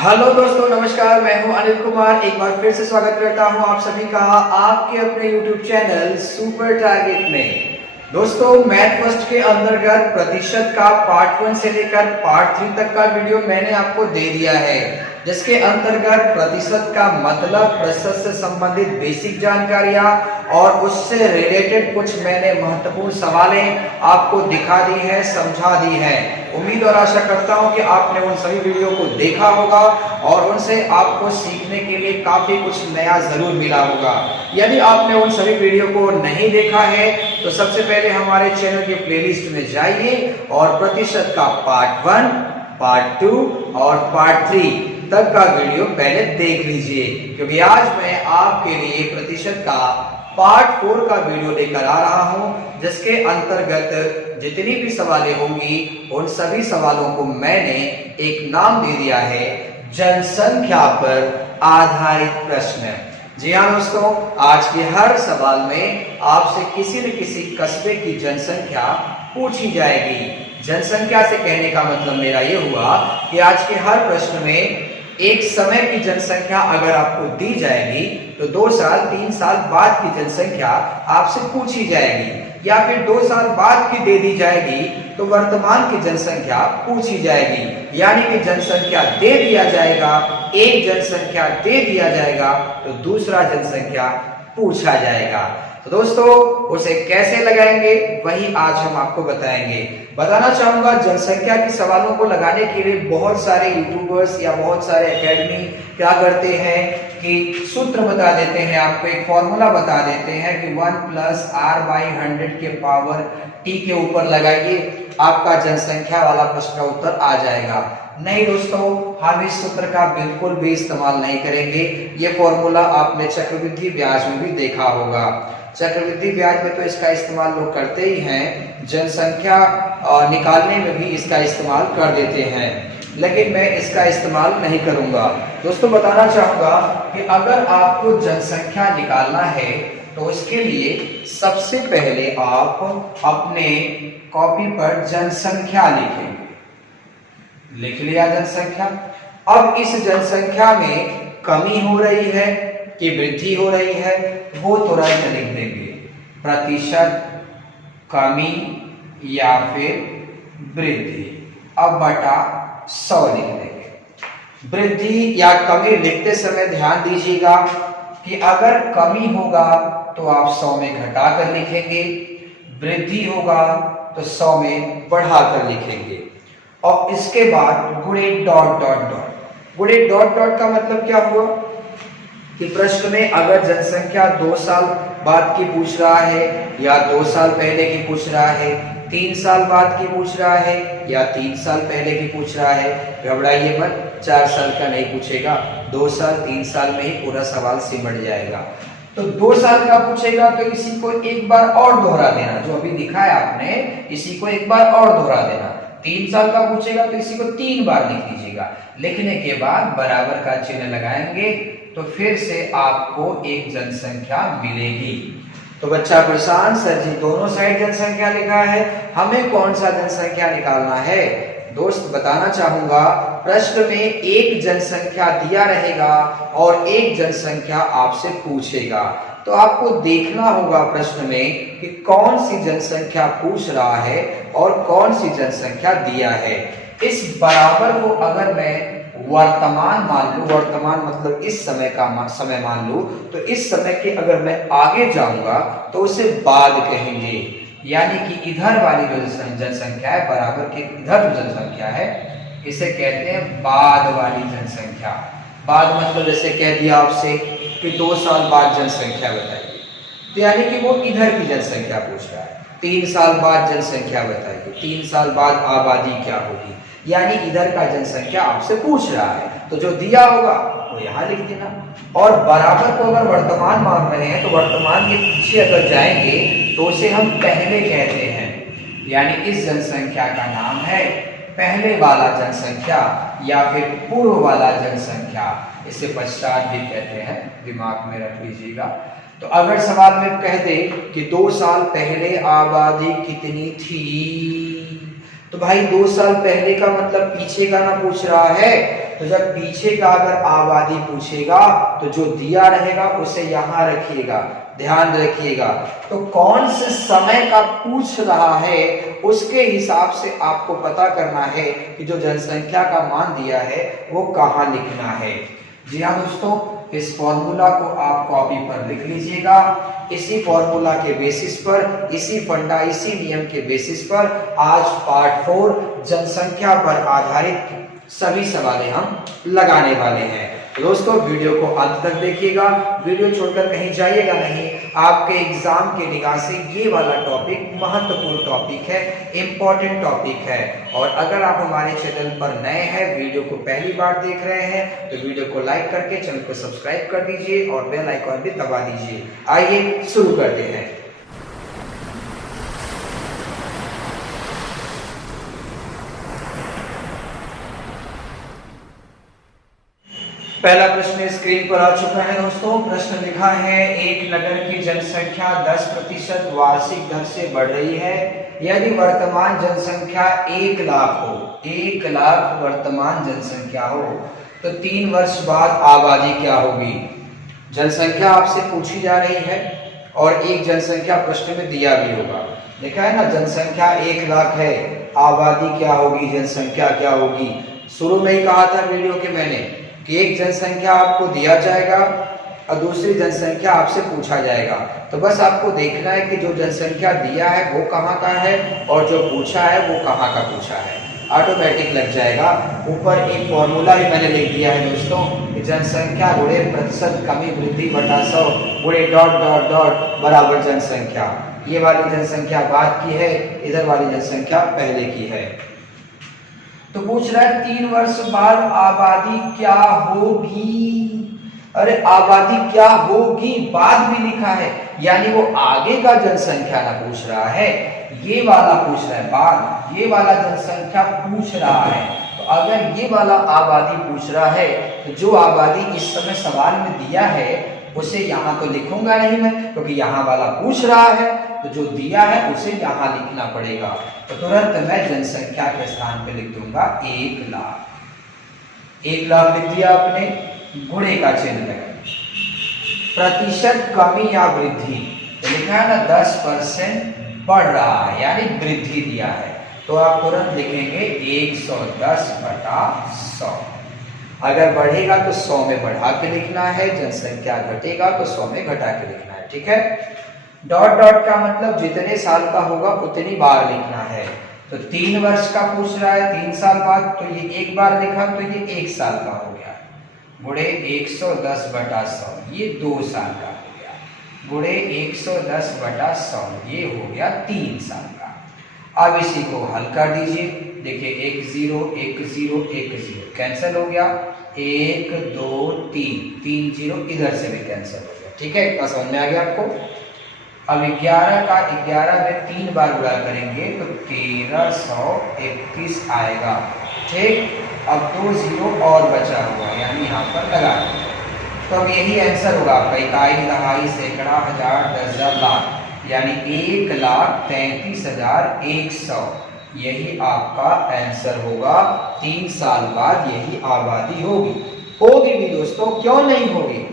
Hello दोस्तों, नमस्कार। मैं हूं अनिल कुमार। एक बार फिर से स्वागत करता हूं आप सभी का आपके अपने YouTube चैनल सुपर टारगेट में। दोस्तों, मैथ फर्स्ट के अंतर्गत प्रतिशत का पार्ट 1 से लेकर पार्ट 3 तक का वीडियो मैंने आपको दे दिया है, जिसके अंतर्गत प्रतिशत का मतलब, प्रतिशत से संबंधित बेसिक जानकारियां और उससे रिलेटेड कुछ मैंने महत्वपूर्ण सवालें आपको दिखा दी है, समझा दी है। उम्मीद और आशा करता हूं कि आपने उन सभी वीडियो को देखा होगा और उनसे आपको सीखने के लिए काफी कुछ नया जरूर मिला होगा। यदि आपने उन सभी वीडियो को नहीं देखा है तो सबसे पहले हमारे चैनल के प्लेलिस्ट में जाइए और प्रतिशत का पार्ट 1, पार्ट 2 और पार्ट 3 तक का वीडियो पहले देख लीजिए, क्योंकि आज मैं आपके लिए प्रतिशत का पार्ट 4 का वीडियो लेकर आ रहा हूं, जिसके अंतर्गत जितनी भी सवालें होंगी उन सभी सवालों को मैंने एक नाम दे दिया है, जनसंख्या पर आधारित प्रश्न। जी हाँ दोस्तों, आज के हर सवाल में आपसे किसी न किसी कस्बे की जनसंख्या पूछी जाएगी। जनसंख्या से कहने का मतलब मेरा ये हुआ कि आज के हर प्रश्न में एक समय की जनसंख्या अगर आपको दी जाएगी तो 2 साल 3 साल बाद की जनसंख्या आपसे पूछी जाएगी, या फिर 2 साल बाद की दे दी जाएगी तो वर्तमान की जनसंख्या पूछी जाएगी। यानी कि जनसंख्या दे दिया जाएगा, एक जनसंख्या दे दिया जाएगा तो दूसरा जनसंख्या पूछा जाएगा। तो दोस्तों, उसे कैसे लगाएंगे वही आज हम आपको बताएंगे। बताना चाहूंगा, जनसंख्या के सवालों को लगाने के लिए बहुत सारे यूट्यूबर्स या बहुत सारे एकेडमी क्या करते हैं कि सूत्र बता देते हैं, आपको एक फॉर्मूला बता देते हैं कि 1 + r/100 के पावर t के ऊपर लगाइए, आपका जनसंख्या वाला प्रश्न का उत्तर आ जाएगा। नहीं दोस्तों, हम इस सूत्र का बिल्कुल भी इस्तेमाल नहीं करेंगे। ये फॉर्मूला आपने चक्रवृद्धि ब्याज में भी देखा होगा। चक्रवृद्धि ब्याज में तो इसका इस्तेमाल लोग करते ही हैं, जनसंख्या निकालने में भी इसका इस्तेमाल कर देते हैं, लेकिन मैं इसका इस्तेमाल नहीं करूंगा। दोस्तों, बताना चाहूंगा कि अगर आपको जनसंख्या निकालना है तो उसके लिए सबसे पहले आप अपने कॉपी पर जनसंख्या लिखें। लिख लिया जनसंख्या। अब इस जनसंख्या में कमी हो रही है कि वृद्धि हो रही है वो तुरंत लिख देंगे, प्रतिशत कमी या फिर वृद्धि। अब बटा 100 लिख देंगे। वृद्धि या कमी लिखते समय ध्यान दीजिएगा कि अगर कमी होगा तो आप 100 में घटाकर लिखेंगे, वृद्धि होगा तो 100 में बढ़ाकर लिखेंगे, और इसके बाद गुणे डॉट डॉट डॉट। गुणे डॉट डॉट का मतलब क्या हुआ कि प्रश्न में अगर जनसंख्या 2 साल बाद की पूछ रहा है या 2 साल पहले की पूछ रहा है, 3 साल बाद की पूछ रहा है या 3 साल पहले की पूछ रहा है, घबराइए मत, 4 साल का नहीं पूछेगा, 2 साल 3 साल में ही पूरा सवाल सिमट जाएगा। तो 2 साल का पूछेगा तो इसी को एक बार और दोहरा देना, जो अभी दिखाया आपने इसी को एक बार और दोहरा देना। 3 साल का पूछेगा तो इसी को 3 बार लिख दीजिएगा। लिखने के बाद बराबर का चिन्ह लगाएंगे तो फिर से आपको एक जनसंख्या मिलेगी। तो बच्चा परेशान, सर जी दोनों साइड जनसंख्या लिखा है, हमें कौन सा जनसंख्या निकालना है? दोस्त, बताना चाहूंगा, प्रश्न में एक जनसंख्या दिया रहेगा और एक जनसंख्या आपसे पूछेगा, तो आपको देखना होगा प्रश्न में कि कौन सी जनसंख्या पूछ रहा है और कौन सी जनसंख्या दिया है। इस बराबर को अगर मैं वर्तमान मान लूं, वर्तमान मतलब इस समय का समय मान लूं, तो इस समय के अगर मैं आगे जाऊंगा तो उसे बाद कहेंगे। यानी कि इधर वाली जो जनसंख्या है, बराबर के इधर जो जनसंख्या है, इसे कहते हैं बाद वाली जनसंख्या। बाद मतलब जैसे कह दिया आपसे कि 2 साल बाद जनसंख्या बताइए, तो यानी कि वो इधर की जनसंख्या पूछ रहा है। 3 साल बाद जनसंख्या बताइए, 3 साल बाद आबादी क्या होगी, यानी इधर का जनसंख्या आपसे पूछ रहा है, तो जो दिया होगा वो यहाँ लिख देना। और बराबर को अगर वर्तमान मान रहे हैं तो वर्तमान के पीछे अगर जाएंगे तो उसे हम पहले कहते हैं, यानी इस जनसंख्या का नाम है पहले वाला जनसंख्या या फिर पूर्व वाला जनसंख्या, इसे पश्चात भी कहते हैं, दिमाग में रख लीजिएगा। तो अगर सवाल में कह दे कि 2 साल पहले आबादी कितनी थी, तो भाई 2 साल पहले का मतलब पीछे का ना पूछ रहा है, तो जब पीछे का अगर आबादी पूछेगा तो जो दिया रहेगा उसे यहां रखिएगा, ध्यान रखिएगा। तो कौन से समय का पूछ रहा है उसके हिसाब से आपको पता करना है कि जो जनसंख्या का मान दिया है वो कहां लिखना है। जी हाँ दोस्तों, इस फॉर्मूला को आप कॉपी पर लिख लीजिएगा। इसी फॉर्मूला के बेसिस पर, इसी फंडा, इसी नियम के बेसिस पर आज पार्ट 4 जनसंख्या पर आधारित सभी सवालें हम लगाने वाले हैं। दोस्तों वीडियो को अंत तक देखिएगा, वीडियो छोड़कर कहीं जाइएगा नहीं। आपके एग्जाम के निगाह से ये वाला टॉपिक महत्वपूर्ण टॉपिक है, इंपॉर्टेंट टॉपिक है। और अगर आप हमारे चैनल पर नए हैं, वीडियो को पहली बार देख रहे हैं, तो वीडियो को लाइक करके चैनल को सब्सक्राइब कर दीजिए और बेल आइकॉन भी दबा दीजिए। आइए शुरू करते हैं। पहला प्रश्न स्क्रीन पर आ चुका है दोस्तों। प्रश्न लिखा है, एक नगर की जनसंख्या 10% वार्षिक दर से बढ़ रही है। यदि वर्तमान जनसंख्या 1 लाख हो, 1 लाख वर्तमान जनसंख्या हो, तो 3 वर्ष बाद आबादी क्या होगी। जनसंख्या आपसे पूछी जा रही है और एक जनसंख्या प्रश्न में दिया भी होगा। देखा है ना, जनसंख्या 1 लाख है, आबादी क्या होगी, जनसंख्या क्या होगी। शुरू में ही कहा था वीडियो के मैंने कि एक जनसंख्या आपको दिया जाएगा और दूसरी जनसंख्या आपसे पूछा जाएगा। तो बस आपको देखना है कि जो जनसंख्या दिया है वो कहाँ का है और जो पूछा है वो कहाँ का पूछा है, ऑटोमेटिक लग जाएगा। ऊपर एक फॉर्मूला भी मैंने लिख दिया है दोस्तों कि जनसंख्या गुणे प्रतिशत कमी वृद्धि बटा 100 गुणे डॉट डॉट डॉट बराबर जनसंख्या। ये वाली जनसंख्या बाद की है, इधर वाली जनसंख्या पहले की है। तो पूछ रहा है 3 वर्ष बाद आबादी क्या होगी। अरे आबादी क्या होगी बाद भी लिखा है, यानी वो आगे का जनसंख्या ना पूछ रहा है, ये वाला पूछ रहा है बाद, ये वाला जनसंख्या पूछ रहा है। तो अगर ये वाला आबादी पूछ रहा है तो जो आबादी इस समय सवाल में दिया है उसे यहाँ तो लिखूंगा नहीं मैं, क्योंकि यहाँ वाला पूछ रहा है, तो जो दिया है उसे यहाँ लिखना पड़ेगा। तो तुरंत मैं जनसंख्या के स्थान पे लिख दूंगा 1 लाख। 1 लाख लिख दिया आपने, गुणे का चिन्ह लगा। प्रतिशत कमी या वृद्धि, तो लिखा है ना 10% बढ़ रहा है, यानी वृद्धि दिया है, तो आप तुरंत लिखेंगे 110 बटा 100। अगर बढ़ेगा तो 100 में बढ़ा के लिखना है, जनसंख्या घटेगा तो 100 में घटा के लिखना है, ठीक है। डॉट डॉट का मतलब जितने साल का होगा उतनी बार लिखना है। तो 3 वर्ष का पूछ रहा है, 3 साल बाद, तो ये एक बार लिखा तो ये 1 साल का हो गया, गुणे 110 बटा 100, ये 2 साल का हो गया, गुणे 110 बटा 100, ये हो गया 3 साल का। अब इसी को हल कर दीजिए, देखिए 1 0 1 0 1 0 कैंसिल हो गया, 1 2 3 3 0 इधर से भी कैंसिल हो गया, ठीक है। इतना समझ में आ गया आपको। अब 11 का 11 में 3 बार गुणा करेंगे तो 1331 आएगा, ठीक। अब 2 0 और बचा हुआ, यानी यहाँ पर लगा देंगे। तो अब यही आंसर होगा आपका, इकाई, दहाई, सैकड़ा, हजार, दर्जन, लाख, यानी 1,33,100 यही आपका आंसर होगा। 3 साल बाद यही आबादी होगी। होगी भी दोस्तों, क्यों नहीं होगी।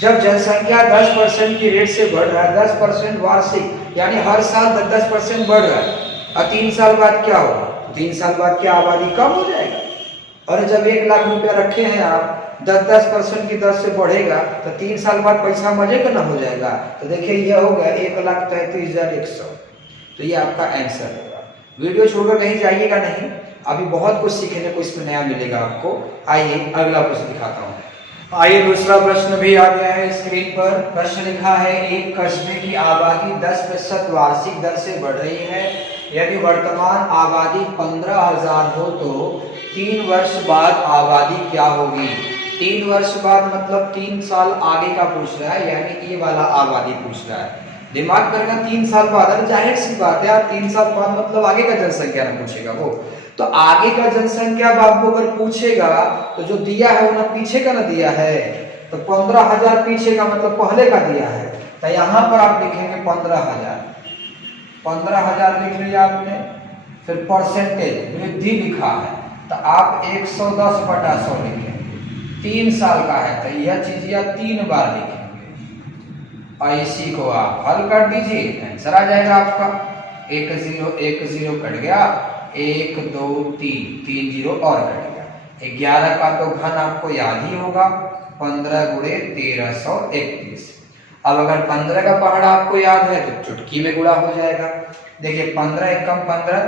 जब जनसंख्या 10% की रेट से बढ़ रहा है, 10% वार्षिक, यानी हर साल 10% बढ़ रहा है, और 3 साल बाद क्या होगा, 3 साल बाद क्या आबादी कम हो जाएगा। और जब 1 लाख रुपया रखे हैं आप, 10% की दर से बढ़ेगा तो 3 साल बाद पैसा मजे का ना हो जाएगा। तो देखिए ये हो गया 1,33,100, तो ये आपका आंसर होगा। वीडियो छोड़कर कहीं जाइएगा नहीं, अभी बहुत कुछ सीखने को इसमें नया मिलेगा आपको। आइए अगला प्रश्न दिखाता हूँ। आइए दूसरा प्रश्न भी आ गया है स्क्रीन पर। प्रश्न लिखा है, एक कस्बे की आबादी 10% वार्षिक दर से बढ़ रही है। यदि वर्तमान आबादी 15,000 हो तो 3 वर्ष बाद आबादी क्या होगी। 3 वर्ष बाद मतलब 3 साल आगे का पूछ रहा है, यानी कि ये वाला आबादी पूछ रहा है। दिमाग करना 3 साल बाद, अरे जाहिर सी बात है यार, 3 साल बाद मतलब आगे का जनसंख्या ना पूछेगा वो, तो आगे का जनसंख्या बाबू अगर पूछेगा तो जो दिया है वो ना पीछे का ना दिया है, तो 15,000 पीछे का मतलब पहले का दिया है, तो यहाँ पर आप लिखेंगे 15,000। 15,000 लिख लिया आपने, फिर परसेंटेज वृद्धि लिखा है, तो आप 110/100 लिखेंगे। 3 साल का है तो यह चीज या 3 बार लिखेंगे और इसी को आप हल कर दीजिए, आंसर आ जाएगा आपका। 1 0 1 0 कट गया, 1 2 3 0 और कट गया। 11 का तो घन आपको याद ही होगा, 15 गुणे 1331। अब अगर 15 का पहाड़ा आपको याद है तो चुटकी में गुणा हो जाएगा। देखिए 15 एकम 15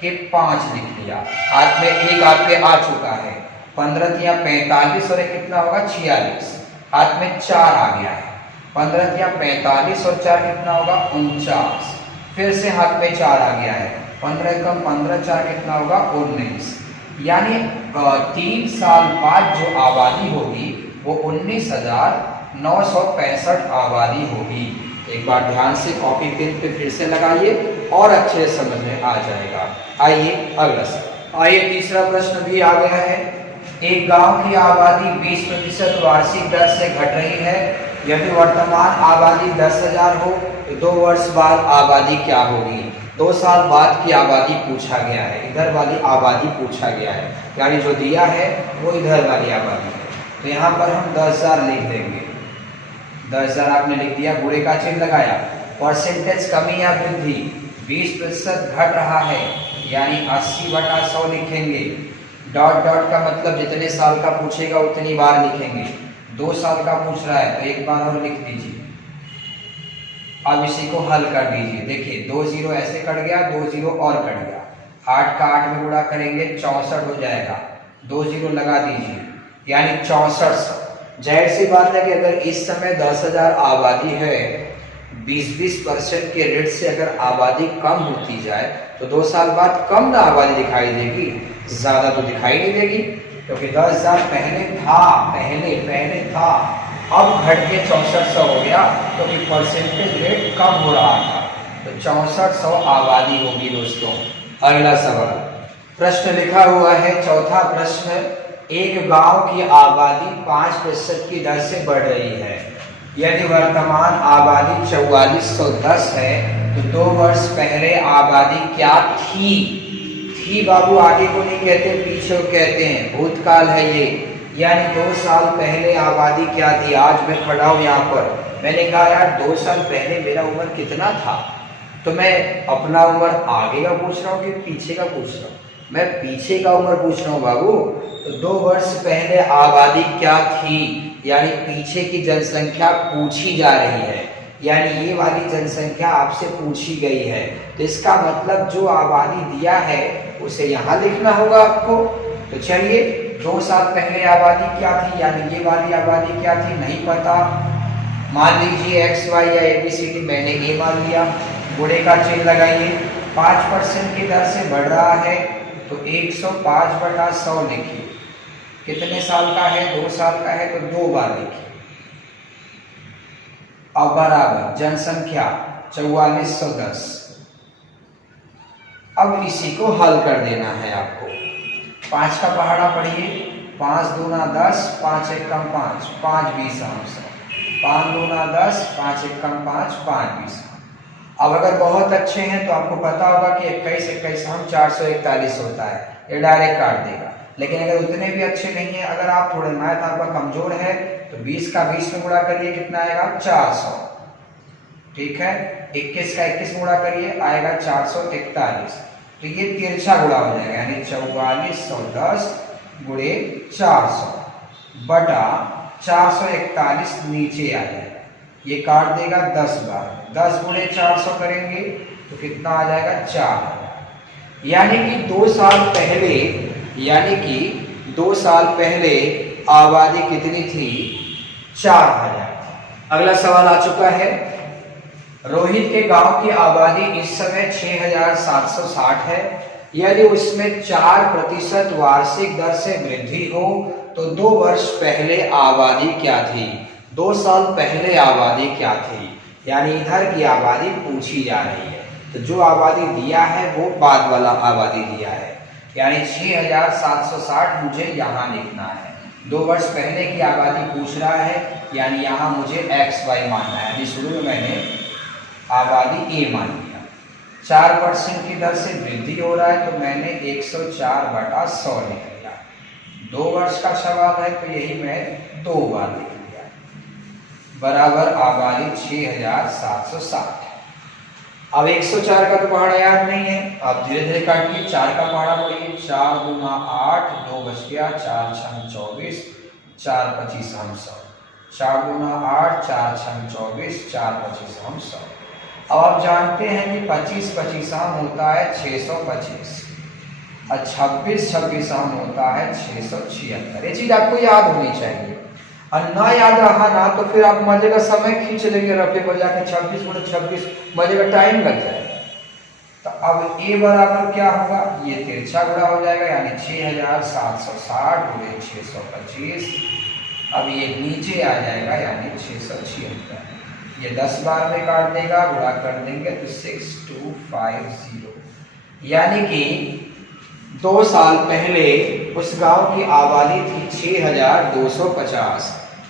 के 5 लिख लिया, हाथ में एक आपके आ चुका है। 15 तिया 45 और एक कितना होगा 46, हाथ में 4 आ गया है। 15 तिया 45 और 4 कितना होगा 49, फिर से हाथ में 4 आ गया है। 15 एकम 15, 4 कितना होगा 19। यानी 3 साल बाद जो आबादी होगी वो 19,965 आबादी होगी। एक बार ध्यान से कॉपी पेन पे फिर से लगाइए और अच्छे से समझ में आ जाएगा। आइए अगला सवाल। आइए तीसरा प्रश्न भी आ गया है। एक गांव की आबादी 20% वार्षिक दर से घट रही है। यदि वर्तमान आबादी 10,000 हो तो 2 वर्ष बाद आबादी क्या होगी? 2 साल बाद की आबादी पूछा गया है, इधर वाली आबादी पूछा गया है, यानी जो दिया है वो इधर वाली आबादी है। तो यहाँ पर हम 10,000 लिख देंगे। 10,000 आपने लिख दिया, गुणे का चिन्ह लगाया। परसेंटेज कमी या वृद्धि, 20% घट रहा है यानी 80/100 लिखेंगे। डॉट डॉट का मतलब जितने साल का पूछेगा उतनी बार लिखेंगे। 2 साल का पूछ रहा है तो एक बार और लिख दीजिए। अब इसी को हल कर दीजिए। देखिए 2 0 ऐसे कट गया, 2 0 और कट गया। 8 का 8 में गुणा करेंगे 64 हो जाएगा। 2 0 लगा दीजिए यानी 6400। जाहिर सी बात है कि अगर इस समय 10,000 आबादी है, 20% के रेट से अगर आबादी कम होती जाए तो 2 साल बाद कम ना आबादी दिखाई देगी, ज्यादा तो दिखाई नहीं देगी, क्योंकि 10,000 पहले था, अब घट के 6400 हो गया क्योंकि परसेंटेज रेट कम हो रहा था। तो 6400 आबादी होगी दोस्तों। अगला सवाल, प्रश्न लिखा हुआ है चौथा प्रश्न। एक गांव की आबादी 5% की दर से बढ़ रही है। यदि वर्तमान आबादी 4410 है तो 2 वर्ष पहले आबादी क्या थी? थी बाबू आगे को नहीं कहते, पीछे को कहते हैं, भूतकाल है ये। यानी 2 साल पहले आबादी क्या थी? आज मैं खड़ा हूं यहाँ पर, मैंने कहा यार 2 साल पहले मेरा उम्र कितना था, तो मैं अपना उम्र आगे का पूछ रहा हूँ कि पीछे का पूछ रहा हूँ? मैं पीछे का उम्र पूछ रहा हूँ बाबू। तो 2 वर्ष पहले आबादी क्या थी, यानी पीछे की जनसंख्या पूछी जा रही है, यानी ये वाली जनसंख्या आपसे पूछी गई है। तो इसका मतलब जो आबादी दिया है उसे यहाँ लिखना होगा आपको। तो चलिए 2 साल पहले आबादी क्या थी, यानी ये वाली आबादी क्या थी नहीं पता, मान लीजिए एक्स वाई या ABCD, मैंने ए मान लिया। गुणे का चिन्ह लगाइए। 5% की दर से बढ़ रहा है तो 105/100 लिखिए। कितने साल का है? 2 साल का है तो 2 बार लिखिए। अब बराबर जनसंख्या 4410। अब इसी को हल कर देना है आपको। 5 का पहाड़ा पढ़िए, 5 दूना 10, 5 एकम 5, 5 20 100, 5 दूना 10, 5 एकम 5, 5 20। अब अगर बहुत अच्छे हैं तो आपको पता होगा कि 21 21 हम 441 होता है, ये डायरेक्ट काट देगा। लेकिन अगर उतने भी अच्छे नहीं है, अगर आप थोड़े मैथ आपका कमजोर है तो 20 का 20 में गुणा करिए, कितना आएगा 400। ठीक है, 21 का 21 में गुणा करिए, आएगा 441। तो ये तिरछा गुणा हो जाएगा, यानी 4410 गुणे 400 बटा 441 नीचे आ जाएगा। ये काट देगा 10 बार, 10 गुणे 400 करेंगे तो कितना आ जाएगा 4000। यानी कि 2 साल पहले आबादी कितनी थी? 4000। अगला सवाल आ चुका है। रोहित के गांव की आबादी इस समय 6760 है। यदि उसमें 4% वार्षिक दर से वृद्धि हो तो 2 वर्ष पहले आबादी क्या थी? 2 साल पहले आबादी क्या थी? यानी इधर की आबादी पूछी जा रही है, तो जो आबादी दिया है वो बाद वाला आबादी दिया है, यानी 6760 मुझे यहाँ लिखना है। 2 वर्ष पहले की आबादी पूछ रहा है, यानी यहाँ मुझे XY मानना है। यानी शुरू में मैंने आबादी A मान लिया। 4% की दर से वृद्धि हो रहा है, तो मैंने 104/100 लिख लिया। 2 वर्ष का सवाल है तो यही मैं 2 बार लिख लिया। बराबर आबादी 6760। अब 104 का तो पहाड़ा याद नहीं है, आप धीरे धीरे काटिए। 4 का पहाड़ा पढ़िए। 4 दूना 8, 2 बच गया, 4 छम 24, 4 25 हम 100। 4 दूना 8, 4 छम 24, 4 25 हम 100। अब आप जानते हैं कि 25 25 होता है 625 और 26 26 होता है 676। ये चीज आपको याद होनी चाहिए, और ना याद रहा ना तो फिर आप मजे का समय खींच लेंगे, रफे बजा के 26 × 26 मजे का टाइम लग जाएगा। तो अब ए बराबर क्या होगा, ये तिरछा गुणा हो जाएगा, यानी 6760 × 625। अब ये नीचे आ जाएगा यानी 676। ये 10 बार में काट देगा, गुणा कर देंगे तो 6250। यानी कि 2 साल पहले उस गांव की आबादी थी 6250।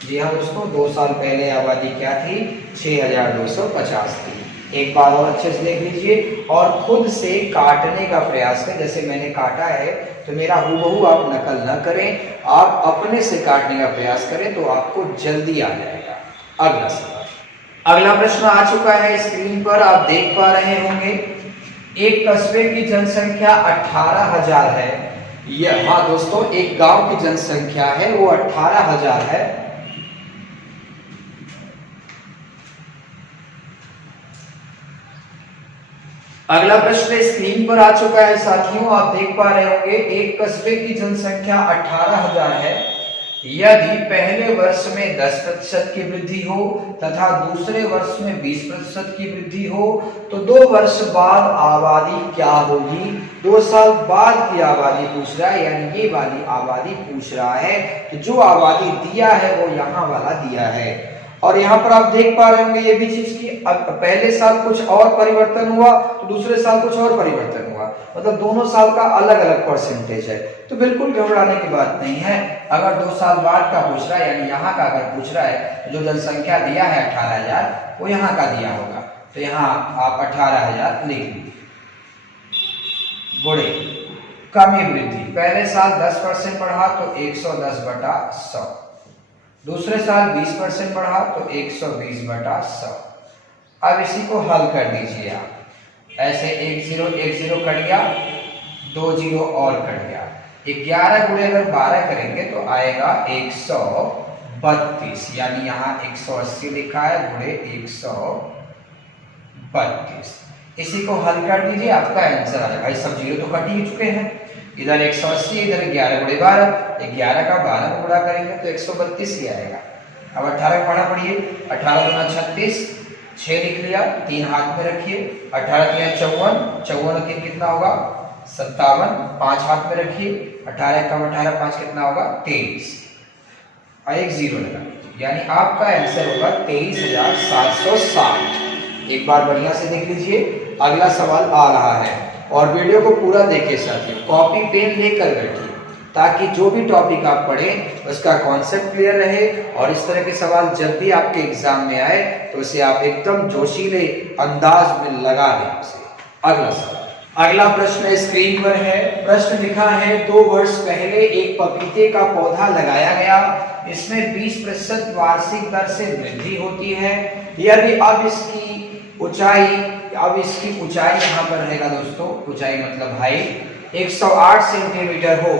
जी हाँ दोस्तों, 2 साल पहले आबादी क्या थी, 6250 थी। एक बात और अच्छे से देख लीजिए और खुद से काटने का प्रयास करें। जैसे मैंने काटा है तो मेरा हूबहू आप नकल न करें, आप अपने से काटने का प्रयास करें तो आपको जल्दी आ जाएगा। अगला सवाल, अगला प्रश्न आ चुका है स्क्रीन पर, आप देख पा रहे होंगे। एक कस्बे की जनसंख्या 18,000 है। यह हाँ दोस्तों, एक गांव की जनसंख्या है वो 18,000 है। अगला प्रश्न स्क्रीन पर आ चुका है साथियों, आप देख पा रहे होंगे। एक कस्बे की जनसंख्या 18,000 है। यदि पहले वर्ष में 10% की वृद्धि हो तथा दूसरे वर्ष में 20% की वृद्धि हो तो 2 वर्ष बाद आबादी क्या होगी। 2 साल बाद की आबादी पूछ रहा है, यानी ये वाली आबादी पूछ रहा है कि जो आबादी दिया है वो यहाँ वाला दिया है। और यहाँ पर आप देख पा रहे होंगे ये भी चीज की पहले साल कुछ और परिवर्तन हुआ तो दूसरे साल कुछ और परिवर्तन हुआ, मतलब दोनों साल का अलग अलग परसेंटेज है। तो बिल्कुल घबराने की बात नहीं है। अगर 2 साल बाद का पूछ रहा है, यानी यहाँ का अगर पूछ रहा है, जो जनसंख्या दिया है 18,000 वो यहाँ का दिया होगा, तो यहाँ आप 18,000 लिख लीजिए। गुणे कमी वृद्धि, पहले साल 10% बढ़ा तो 110/100, दूसरे साल 20% बढ़ा तो 120/100। अब इसी को हल कर दीजिए आप। ऐसे 1 0 1 0 कट गया, 2 0 और कट गया। 11 गुणे अगर 12 करेंगे तो आएगा 132, यानी यहाँ 180 लिखा है गुणे 132। इसी को हल कर दीजिए, आपका आंसर आ जाएगा। भाई सब जीरो तो कट ही चुके हैं, इधर 180, इधर 11 गुणे 12, 11 का 12 में गुणा करेंगे तो 132 ही आएगा। अब 18 का पढ़ा पढ़िए। 18 दूना 36, 6 लिख लिया, 3 हाथ में रखिए। 18 3 54, 54 3 कितना होगा 57, 5 हाथ में रखिए। 18 कम 18 5 कितना होगा 23, और एक 0 लगा दीजिए, यानी आपका आंसर होगा 23,760। एक बार बढ़िया से देख लीजिए, अगला सवाल आ रहा है और वीडियो को पूरा देखिए साथियों, कॉपी पेन लेकर बैठिए ताकि जो भी टॉपिक आप पढ़ें उसका कॉन्सेप्ट क्लियर रहे और इस तरह के सवाल जब भी आपके एग्जाम में आए तो उसे आप एकदम जोशीले अंदाज में लगा दें उसे। अगला सवाल, अगला प्रश्न स्क्रीन पर है। प्रश्न लिखा है 2 वर्ष पहले एक पपीते का पौधा लगाया गया, इसमें 20% वार्षिक दर से वृद्धि होती है। यदि अब इसकी ऊंचाई यहाँ पर रहेगा दोस्तों, ऊंचाई मतलब हाइट 108 सेंटीमीटर हो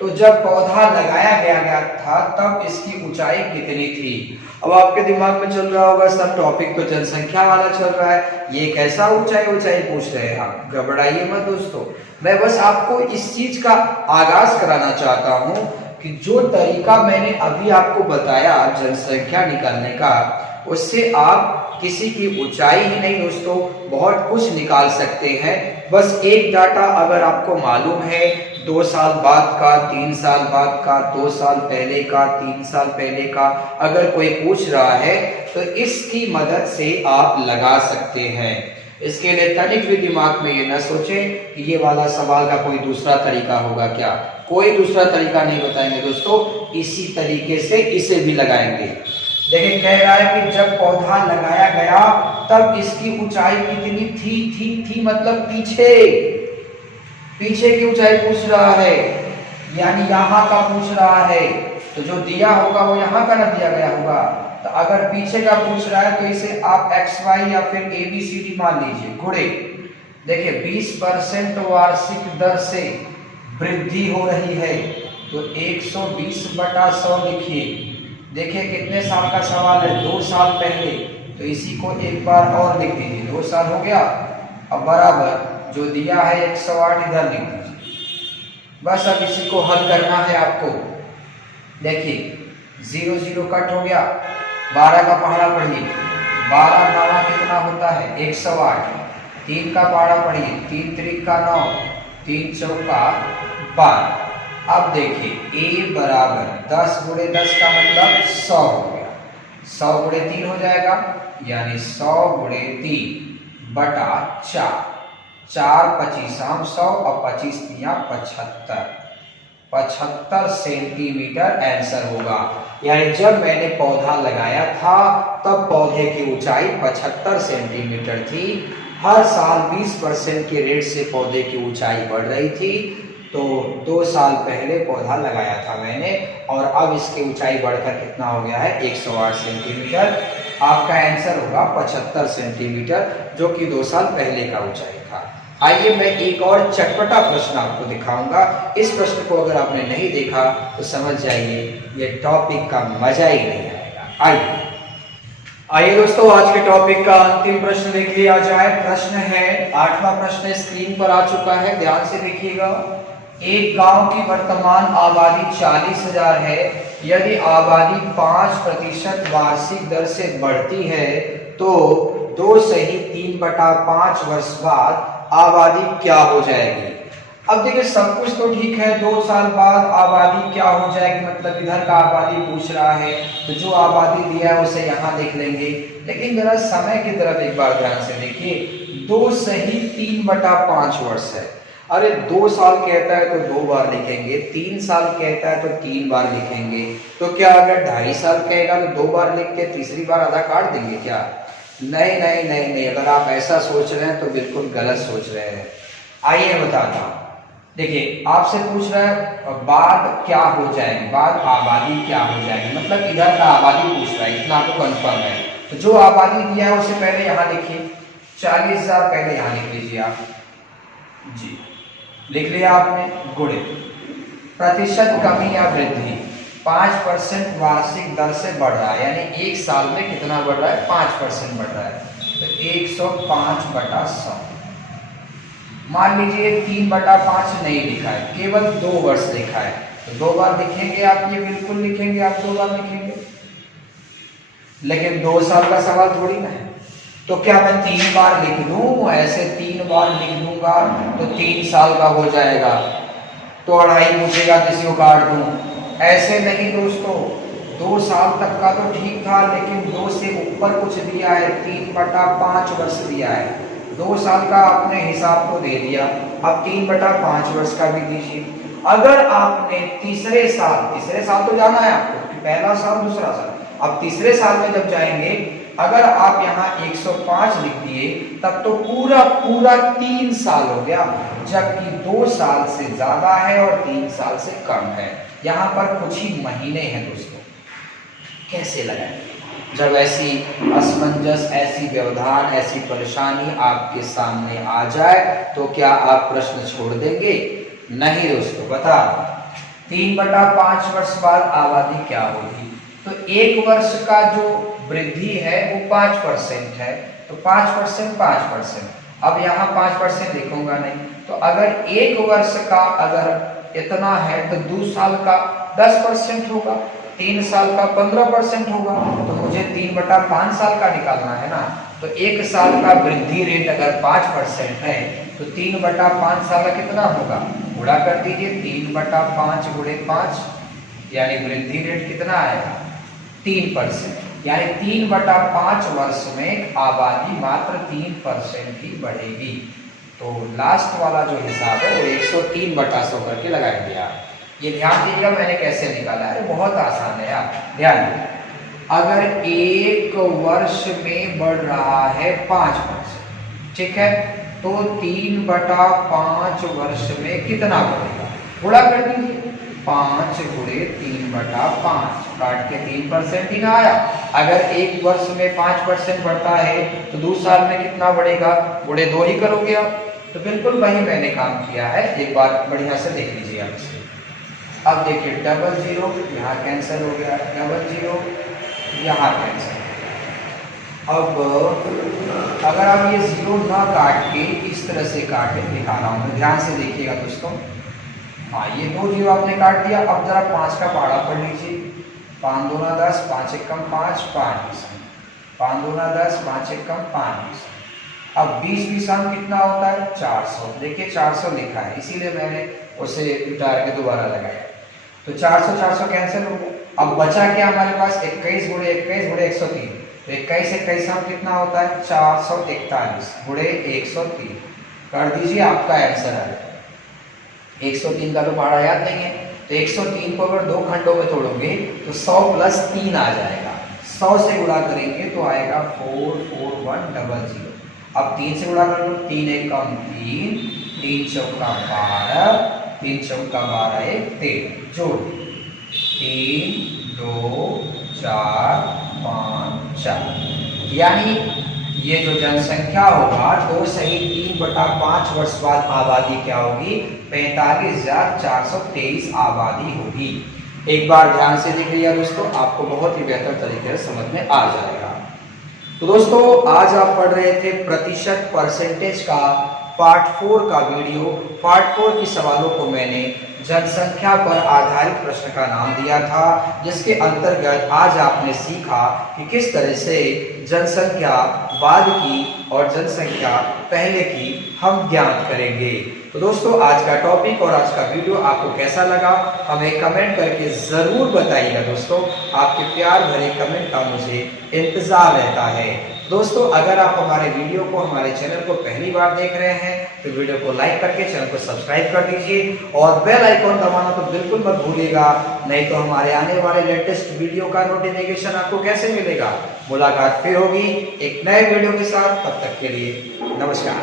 तो जब पौधा लगाया गया था तब इसकी ऊंचाई कितनी थी। अब आपके दिमाग में चल रहा होगा सब टॉपिक तो जनसंख्या वाला चल रहा है, ये कैसा ऊंचाई पूछ रहे हैं आप। घबराइए मत दोस्तों, मैं बस आपको इस चीज का आगाज कराना चाहता हूं कि जो तरीका मैंने अभी आपको बताया जनसंख्या निकालने का, उससे आप किसी की ऊंचाई ही नहीं दोस्तों बहुत कुछ निकाल सकते हैं। बस एक डाटा अगर आपको मालूम है 2 साल बाद का, 3 साल बाद का, 2 साल पहले का, 3 साल पहले का, अगर कोई पूछ रहा है तो इसकी मदद से आप लगा सकते हैं। इसके लिए तनिक भी दिमाग में ये न सोचें कि ये वाला सवाल का कोई दूसरा तरीका होगा क्या, कोई दूसरा तरीका नहीं बताएंगे दोस्तों, इसी तरीके से इसे भी लगाएंगे। देखिए कह रहा है कि जब पौधा लगाया गया तब इसकी ऊंचाई कितनी थी मतलब पीछे, पीछे की ऊंचाई पूछ रहा है, यानी यहाँ का पूछ रहा है। तो जो दिया होगा वो यहाँ का ना दिया गया होगा। तो अगर पीछे का पूछ रहा है तो इसे आप XY या फिर ABCD मान लीजिए, गुणे। देखिए 20% वार्षिक दर से वृद्धि हो रही है, तो 120/100 लिखिए। देखिए कितने साल का सवाल है, 2 साल पहले, तो इसी को एक बार और लिख दीजिए, 2 साल हो गया। अब बराबर जो दिया है 108 इधर लिख दीजिए। बस अब इसी को हल करना है आपको। देखिए 0 0 कट हो गया, 12 का पहाड़ा पढ़िए, 12 9 कितना होता है 108, 3 का पहाड़ा पढ़िए, 3 3 का 9, 3 चौका 12। अब देखिए a बराबर 10 गुणे 10 का मतलब 100 हो गया, 100 गुणे 3 हो जाएगा, यानी 100 गुणे 3 बटा 4, 4 25 100 और 25 तिया 75 सेंटीमीटर आंसर होगा। यानी जब मैंने पौधा लगाया था तब पौधे की ऊंचाई 75 सेंटीमीटर थी। हर साल 20% के रेट से पौधे की ऊंचाई बढ़ रही थी। तो 2 साल पहले पौधा लगाया था मैंने, और अब इसकी ऊंचाई बढ़कर कितना हो गया है 108 सेंटीमीटर। आपका आंसर होगा 75 सेंटीमीटर, जो कि 2 साल पहले का ऊंचाई था। आइए मैं एक और चटपटा प्रश्न आपको दिखाऊंगा। इस प्रश्न को अगर आपने नहीं देखा तो समझ जाइए ये टॉपिक का मजा ही नहीं आएगा। आइए दोस्तों, आज के टॉपिक का अंतिम प्रश्न देख लिया जाए। प्रश्न है 8वां प्रश्न स्क्रीन पर आ चुका है, ध्यान से देखिएगा। एक गांव की वर्तमान आबादी 40,000 है। यदि आबादी 5% वार्षिक दर से बढ़ती है तो 2 सही 3/5 वर्ष बाद आबादी क्या हो जाएगी। अब देखिए सब कुछ तो ठीक है, 2 साल बाद आबादी क्या हो जाएगी, मतलब इधर का आबादी पूछ रहा है, तो जो आबादी दिया है उसे यहाँ देख लेंगे। लेकिन जरा समय की तरफ एक बार ध्यान से देखिए, 2 सही 3/5 वर्ष है। अरे 2 साल कहता है तो 2 बार लिखेंगे, 3 साल कहता है तो 3 बार लिखेंगे। तो क्या अगर 2.5 साल कहेगा तो 2 बार लिख के तीसरी बार आधा काट देंगे क्या? नहीं नहीं नहीं नहीं, अगर आप ऐसा सोच रहे हैं तो बिल्कुल गलत सोच रहे हैं। आइए बताता हूँ। देखिए आपसे पूछ रहा है बाद क्या हो जाएगी, बाद आबादी क्या हो जाएगी, मतलब इधर का आबादी पूछ रहा है, इतना आपको कंफर्म है। तो जो आबादी दिया है उसे पहले यहाँ लिखिए, 40,000 पहले यहाँ लिख लीजिए आप जी, लिख लिया आपने। गुणे प्रतिशत कमी या वृद्धि 5% वार्षिक दर से बढ़ रहा है, यानी एक साल में कितना बढ़ रहा है 5% बढ़ रहा है, तो 105/100। मान लीजिए 3/5 नहीं लिखा है, केवल 2 वर्ष लिखा है, तो 2 बार लिखेंगे आप, ये बिल्कुल लिखेंगे आप, 2 बार लिखेंगे। लेकिन 2 साल का सवाल थोड़ी ना है, तो क्या मैं 3 बार लिख दूं? ऐसे 3 बार लिख दूंगा तो 3 साल का हो जाएगा, तो 2.5 पूछेगा किसी को काट दूं, ऐसे नहीं दोस्तों। 2 साल तक का तो ठीक था, लेकिन 2 से ऊपर कुछ दिया है, 3/5 वर्ष दिया है। 2 साल का आपने हिसाब तो दे दिया, अब 3/5 वर्ष का भी दीजिए। अगर आपने तीसरे साल तो जाना है आपको, पहला साल दूसरा साल, अब तीसरे साल में जब जाएंगे, अगर आप यहाँ 105 लिख दिए तब तो पूरा 3 साल हो गया, जबकि 2 साल से ज्यादा है और 3 साल से कम है। यहाँ पर कुछ ही महीने हैं दोस्तों। कैसे लगाएंगे जब ऐसी असमंजस, ऐसी व्यवधान, ऐसी परेशानी आपके सामने आ जाए, तो क्या आप प्रश्न छोड़ देंगे? नहीं दोस्तों, बता 3/5 वर्ष बाद आबादी क्या होगी। तो 1 वर्ष का जो वृद्धि है वो 5% है, तो 5% 5%। अब यहाँ 5% लिखूंगा नहीं, तो अगर 1 वर्ष का अगर इतना है तो 2 साल का 10% होगा, 3 साल का 15% होगा, तो मुझे 3/5 साल का निकालना है ना। तो 1 साल का वृद्धि रेट अगर 5% है तो 3/5 साल का कितना होगा, गुणा कर दीजिए, 3/5 गुणे 5, यानी वृद्धि रेट कितना आएगा 3%, यानी 3/5 वर्ष में आबादी मात्र 3% ही बढ़ेगी। तो लास्ट वाला जो हिसाब है वो 103/100 करके लगाएंगे आप। ये ध्यान दीजिएगा मैंने कैसे निकाला है, बहुत आसान है, आप ध्यान दीजिए। अगर एक वर्ष में बढ़ रहा है 5%, ठीक है, तो 3/5 वर्ष में कितना बढ़ेगा? गुणा कर दीजिए, 5 गुणे 3/5, काट के 3% ही ना आया। अगर एक वर्ष में 5% बढ़ता है तो 2 साल में कितना बढ़ेगा? गुणे 2 ही करोगे आप। तो बिल्कुल वही मैंने काम किया है, एक बार बढ़िया से देख लीजिए आप इसे। अब देखिए डबल जीरो यहाँ कैंसिल हो गया, डबल जीरो यहाँ कैंसिल। अब अगर आप ये जीरो ना काट के इस तरह से काटे, दिखा रहा हूँ, ध्यान से देखिएगा दोस्तों। हाँ, ये 2 जीरो आपने काट दिया। अब जरा 5 का पहाड़ा पढ़ लीजिए। 5 दूना 10, 5 एकम 5, 5 5 दूना 10, 5 एकम 5। अब 20 कितना होता है? 400। देखिए 400 लिखा है, इसीलिए मैंने उसे उतार के दोबारा लगाया। तो 400 400 कैंसिल हो गया। अब बचा क्या हमारे पास? 21 गुणे 21 गुणे 103। तो 21 21 कितना होता है? 441 गुणे 103 कर दीजिए, आपका आंसर है। 103 का तो पहाड़ा याद नहीं है, तो 103 को अगर 2 खंडों में तोड़ोगे तो 100 + 3 आ जाएगा। 100 से गुणा करेंगे तो आएगा 44100। अब 3 से गुणा कर लो, 3 एकम 3, 3 चौका 12, 3 चौका 12 1 13, जोड़ 3 2 4 5 4। यानी ये जो जनसंख्या होगा 2 सही 3/5 वर्ष बाद आबादी क्या होगी? 45,423 आबादी होगी। एक बार ध्यान से देख लिया दोस्तों, आपको बहुत ही बेहतर तरीके से समझ में आ जाएगा। तो दोस्तों आज आप पढ़ रहे थे प्रतिशत परसेंटेज का पार्ट 4 का वीडियो। पार्ट 4 के सवालों को मैंने जनसंख्या पर आधारित प्रश्न का नाम दिया था, जिसके अंतर्गत आज आपने सीखा कि किस तरह से जनसंख्या बाद की और जनसंख्या पहले की हम ज्ञात करेंगे। तो दोस्तों आज का टॉपिक और आज का वीडियो आपको कैसा लगा हमें कमेंट करके ज़रूर बताइएगा। दोस्तों आपके प्यार भरे कमेंट का मुझे इंतज़ार रहता है। दोस्तों अगर आप हमारे वीडियो को, हमारे चैनल को पहली बार देख रहे हैं तो वीडियो को लाइक करके चैनल को सब्सक्राइब कर दीजिए और बेल आइकॉन दबाना तो बिल्कुल मत भूलिएगा, नहीं तो हमारे आने वाले लेटेस्ट वीडियो का नोटिफिकेशन आपको कैसे मिलेगा। मुलाकात फिर होगी एक नए वीडियो के साथ, तब तक के लिए नमस्कार।